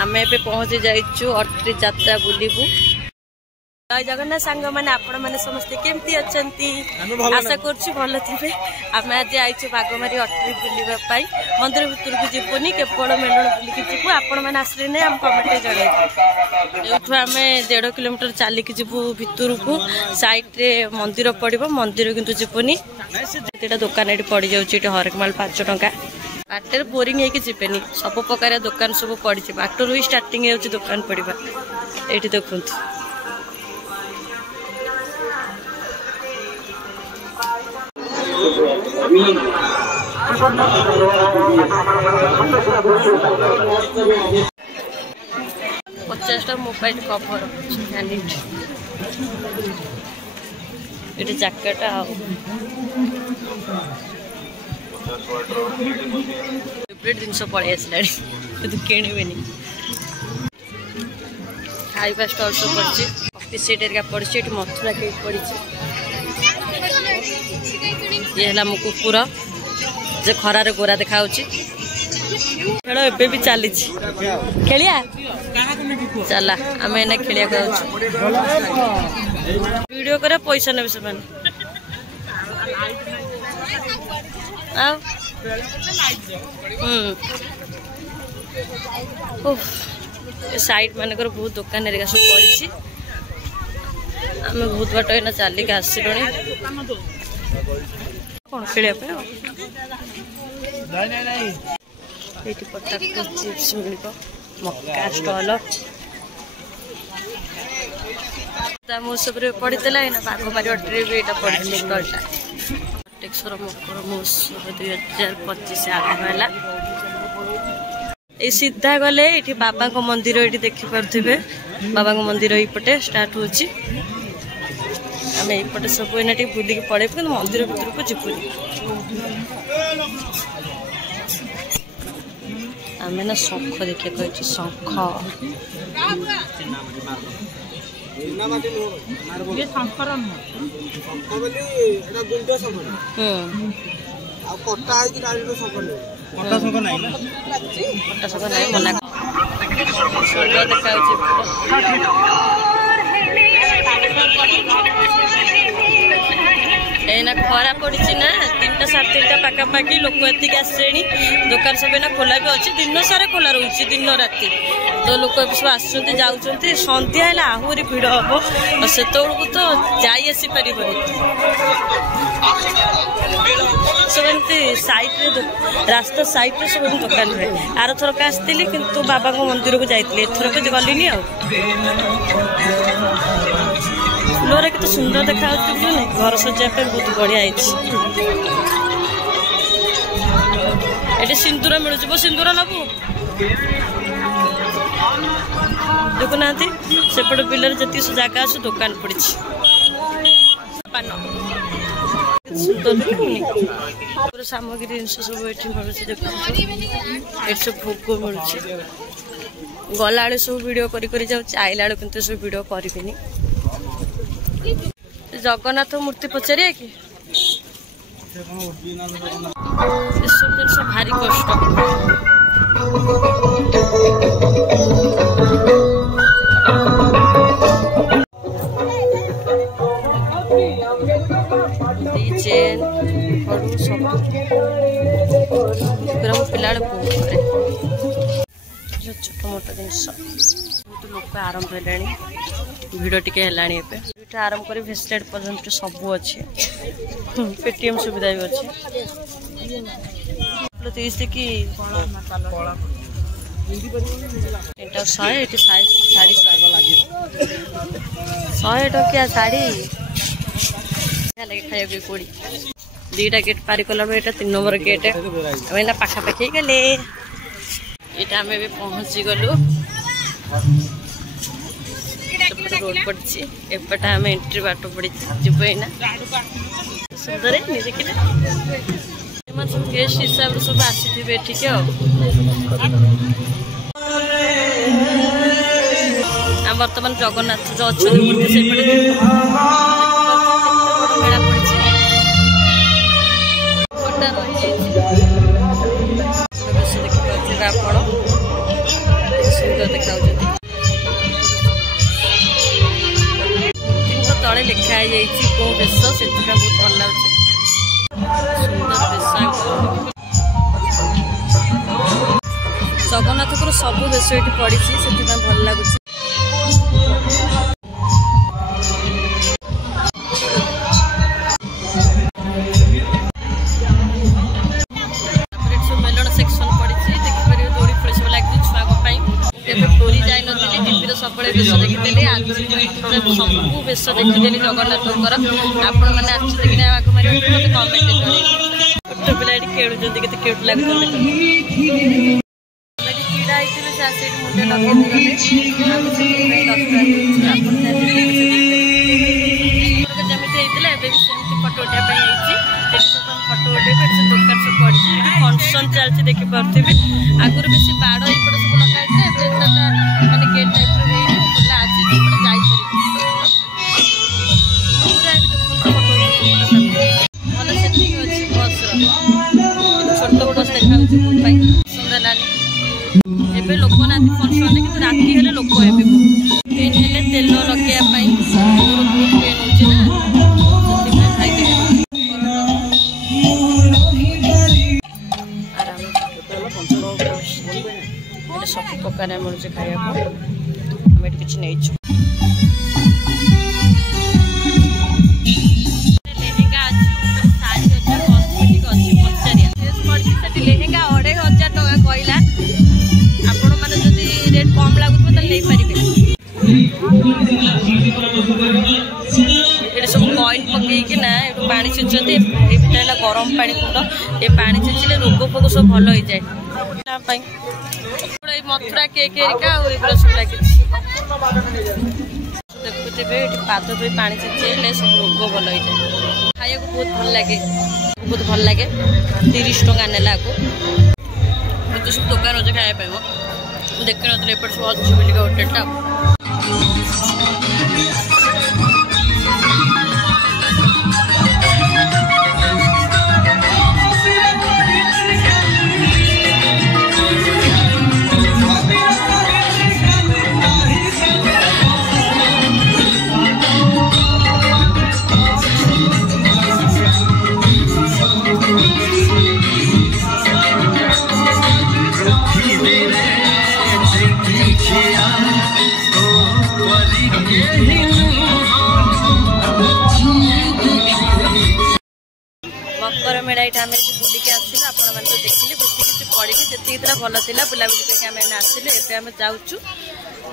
आम ए पहुँची जाइचु अट्री यात्रा बुलबू। जय जगन्नाथ सांग मैंने आपण मैंने समस्ते केमती अच्छा आशा करुँ भल थे। आम आज आईचु बागमारी अट्री बुलवाई मंदिर भितर को जीवनी केवल मेलन बुलिकी जीवु। आपण मैंने आसले नहीं आम कमेंट जन आम 1.5 किलोमीटर चलिकी जीवु भितर को साइड्रे मंदिर पड़ो मंदिर किंतु जीवनी दुकान ये पड़ जाऊँगी हरकमाल 5 टंका बाटर बोरिंग होगी जीवेनि सब प्रकार दुकान सब पड़ी बाटर ही स्टार्टिंग हो दुकान पड़ा ये देखु पचासटा मोबाइल कवर ये जैकेट फेवरेट जिनस पलि आसला किणवेनि खाଇବା स्टॉल सब पड़ी ऑफिस सेट एरिया पड़ी मथुरा केक पड़ी ये है मो कुकुर जे खरारे गोरा देखा खेल एबे भी चली खेलिया चला आम एना खेलिया वीडियो करे पैसा ने से साइड मानकर बहुत दुकान एरिया सब पड़ी आम बहुत बाट एना चलिक आसलु कौन खेल पोटाटो चिप्स मिल मक्का स्टॉल महोत्सव पड़ता है बागमारी अट्री भी यहाँ पड़ी स्टलटा टेक्सर मकर महोत्सव 2025 आरंभ है। सीधा गले ये बाबा मंदिर ये देखिपे बाबा मंदिर यपटे स्टार्ट हो आम यपटे सब एना बुलिकी पड़े कि मंदिर भर को जीवनी आम ना शंख देखिए कही शंख मना सुंदर देखा एना खरा पड़ी ना 3टा 3:30 पाखापाखि लोक एतिक आसे दुकान सब एना खोला भी अच्छी दिन सारा खोला रोचे दिन राति तो लोक सब आसुँच जाऊँच सन्ध्या है आहरी भिड़ हम से तो जासी पार सब एमती सैड्रे रास्ता सैड्रे सब दुकान हुए आर थरक आसती किंतु बाबा मंदिर को जाइए एथरक गलिनी फुलर के सुंदर देखा घर सजापे बहुत बढ़िया ये सिंदूर मिलूँ सिंदूर नबू देखुना सेपट बिलर जी जगह अच्छे दुकान पड़ी सुंदर सामग्री जिनस सब ये मिलूँ सब भोग मिलूँ गला सब वीडियो कर आइला कि सब वीडियो करें जगन्नाथ मूर्ति पचारिया कि सब जिन भारी कष्ट चेन सब पिला छोट मोट जिन बहुत लोक आरंभ है भिड़ टे है आरंभ कर भेस्टेड पर्यंत सब अच्छे पेटीएम सुविधा भी अच्छे 30 कि 100 साड़ी 100 टकिया साड़ी लगे खाया कोड़ी 2टा गेट पारी कला 3 नंबर गेट है पाखापाखि गले यहाँ आम भी पहुँची गलु रोड पड़ी एपटे आम एंट्री बाट पड़ी जीव ना सुंदर देखिए सब गेस्ट हिसाब से सब आसी ठीक बर्तमान जगन्नाथ जो अच्छा मूर्ति से मेला पड़ी देखिए सुंदर जाइए कौ बेश से बहुत भल लगे सुंदर बेश जगन्नाथ सब बेश ये पड़ी से भल लगुच सब बेश देखी आज सब बेश देखीदेली जगन्नाथ आपण मैंने देखना बाघमारी मत कमेंट छोट पिला खेलुं के क्यूट लगे छीड़ा होते मुंडे लगे जमी फटो उठाई फटो उठे दुकान सब पड़ी फंक्शन चलती देखिपे आगुरी बेस बाड़ एपट सब लगे माने गेट टाइप छोट बस देखा सुंदर लागे लोक ना फंक्शन कि राति हेले लोक पेन हेले तेल लगे सब प्रकार मिलूँ खाया किसी नहीं लेहेंगा अच्छी शाढ़ी अच्छे कस्मेटिक अच्छी पचारिया लेहेंगा 2500 टका कहला आपण मैंने जब रेट कम लगुव तो नहीं पारे ये सब कॉइन पकईकिना पा छुचती है गरम पानी कुंड ये पा छुचिले रोग फोग सब भल हो जाए मथुरा केक हेरिका सब लगे देखुथे पाद धोई पा छुचे सब रोग भल हो जाए खाया बहुत भल लगे 30 टका नेला को सब दुकान अच्छे खाया देख नी एपट सब अच्छी बोलिका होटेलटा मकर मेड़ा ये आम बुलिकी आसलु आपण मैंने तो देखिले बेस किसी पड़ी जी भल था बुलाबुली करके आम आसलु एवं आम जाऊँ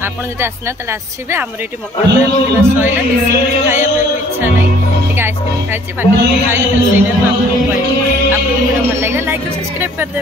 आपड़ जब आसना आसवे आमर ये मकर मेड़ा बुलवा सैला बेस खाया इच्छा ना आइसक्रीम खाई बाकी खाई आपको भल लगे लाइक और सब्सक्राइब करदे।